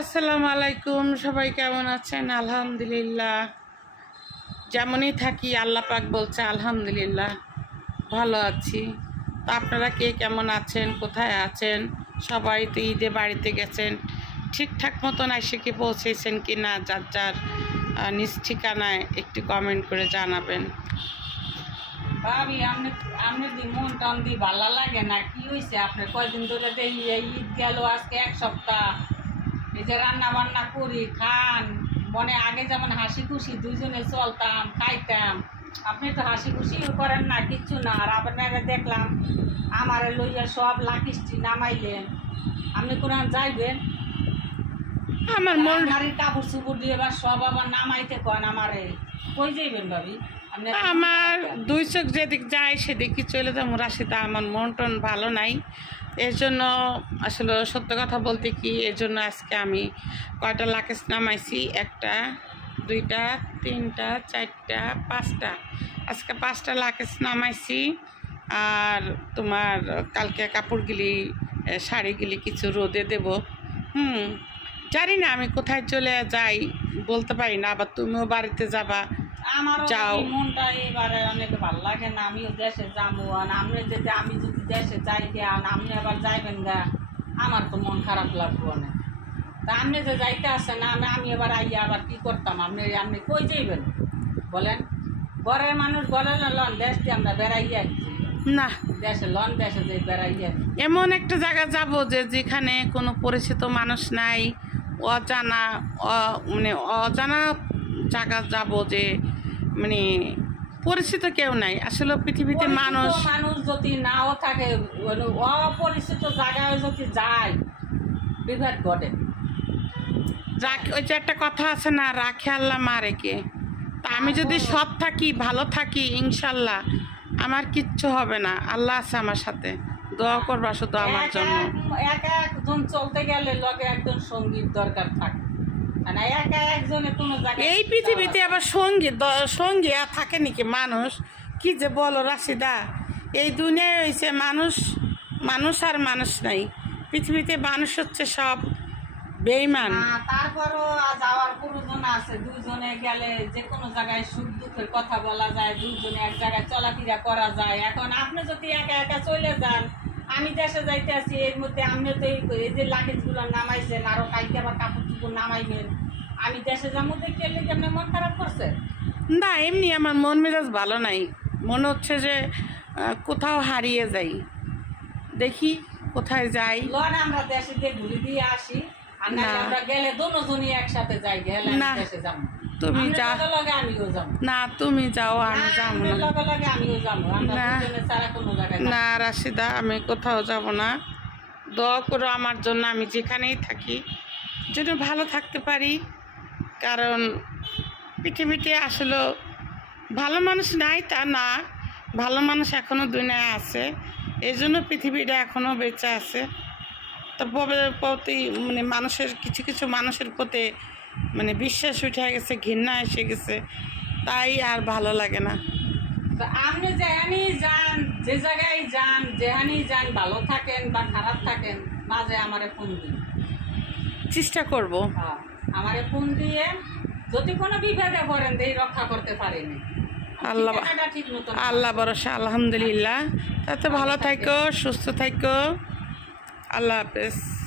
আসসালামু আলাইকুম, সবাই কেমন আছেন? আলহামদুলিল্লাহ। যেমনই থাকি, আল্লাহ পাক বলছে, আলহামদুলিল্লাহ, ভালো আছি। তো আপনারা কে কেমন আছেন, কোথায় আছেন? সবাই তো ঈদে বাড়িতে গেছেন। ঠিকঠাক মতন এসে কি পৌঁছেছেন কি না যার যার নিজ ঠিকানায় একটু কমেন্ট করে জানাবেন। ভাবি আপনি আপনি দি মন টান দি ভালো লাগে না? কি হয়েছে আপনি কয়দিন ধরে দেখি ঈদ গেল, আজকে এক সপ্তাহ। এই যে রান্না বান্না করি খান মনে আগে যেমন হাসি খুশি দুইজনে চলতাম খাইতাম। আপনি তো হাসি খুশি করেন না কিচ্ছু না। আর আপনারা দেখলাম আমার লইয়া সব লাকিস্টি নামাইলেন। আপনি কোরআন যাইবেন? আমার মন গাড়ির কাপড় চুপড় দিয়ে এবার সব আবার নামাইতে কন আমারে। কই যাইবেন ভাবি? আপনি আমার দুই চোখ যেদিক যায় সেদিকে চলে যাব রাশিদা। আমার মন টন ভালো নাই। এর জন্য আসলে সত্য কথা বলতে কি এর জন্য আজকে আমি কয়টা লাকেজ নামাইছি? একটা, দুইটা, তিনটা, চারটা, পাঁচটা। আজকে পাঁচটা লাকেজ নামাইছি। আর তোমার কালকে কাপড়গুলি শাড়িগুলি কিছু রোদে দেব। হুম, জানি না আমি কোথায় চলে যাই, বলতে পারি না, আবার তুমিও বাড়িতে যাবা। মনটা এবারে অনেক ভালো লাগে না আমিও দেশে যাব আর যদি আমি যদি দেশে যাই গিয়া আর আপনি আবার যাইবেন গা আমার তো মন খারাপ লাগবো অনেক তা আপনি যে যাইতে আসেন আমি আমি এবার আইয়া আবার কি করতাম? আপনি আপনি কই যাইবেন? বলেন। ঘরের মানুষ বলে না লন দেশ দিয়ে আমরা বেড়াইয়া না। দেশে লন দেশে যে বেড়াইয়া। এমন একটা জায়গা যাব যে যেখানে কোনো পরিচিত মানুষ নাই অজানা মানে অজানা জায়গা যাব যে মানে পরিচিত কেউ নাই। আসলে পৃথিবীতে মানুষ মানুষ যদি নাও থাকে মানে অপরিচিত জায়গায় যদি যায় বিভেদ ঘটে। রাখ- ওই যে একটা কথা আছে না রাখে আল্লাহ মারে কে? তা আমি যদি সৎ থাকি ভালো থাকি ইনশাল্লাহ আমার কিচ্ছু হবে না। আল্লাহ আছে আমার সাথে। দোয়া করবা শুধু আমার জন্য। এক- এক একজন চলতে গেলে লগে একজন সংগীত দরকার থাকে। এই পৃথিবীতে আবার সঙ্গী সঙ্গী আর থাকে নাকি মানুষ? কি যে বলো রাশিদা। এই দুনিয়ায় হয়েছে মানুষ মানুষ আর মানুষ নাই। পৃথিবীতে মানুষ হচ্ছে সব বেইমান তারপরও আজ যাওয়ার প্রয়োজন আছে দুজনে গেলে যে কোনো জায়গায় সুখ দুঃখের কথা বলা যায় দুজনে এক জায়গায় চলাফেরা করা যায়। এখন আপনি যদি একা একা চলে যান আমি দেশে যাইতে আছি এর মধ্যে আপনি তো এই যে লাগেজগুলো নামাইছেন আরও কালকে আবার কাপড় চুপড় নামাইবেন আমি দেশে যাব দেখতে এলে কি আপনার মন খারাপ করছে? না এমনি আমার মন মেজাজ ভালো নাই। মনে হচ্ছে যে কোথাও হারিয়ে যাই। দেখি কোথায় যাই। লন আমরা দেশে গিয়ে ঘুরে দিয়ে আসি আর না। আমরা গেলে দুজনই একসাথে যাই গেলে না। দেশে যাব। তুমি যা না তুমি যাও আমি যাব না। না। রাশিদা আমি কোথাও যাব না। দোয়া করো আমার জন্য আমি যেখানেই থাকি। যেন ভালো থাকতে পারি। কারণ পৃথিবীতে আসলে ভালো মানুষ নাই তা না। ভালো মানুষ এখনও দুনিয়ায় আছে। এই জন্য পৃথিবীটা এখনও বেঁচে আছে। তো প্রতি মানে মানুষের কিছু কিছু মানুষের প্রতি মানে বিশ্বাস উঠে গেছে ঘৃণা এসে গেছে তাই আর ভালো লাগে না। তো আপনি যেখানেই যান যে জায়গায় যান যেখানেই যান ভালো থাকেন বা খারাপ থাকেন মাঝে আমারে ফোন দিন। চেষ্টা করব। হ্যাঁ, আমারে ফোন দিয়ে যদি কোনো বিভেদে পড়েন দেই রক্ষা করতে পারিনি। আল্লাহ আল্লাহ ভরসা আলহামদুলিল্লাহ। তাতে ভালো থাকো সুস্থ থাকো। আল্লাহ হাফেজ।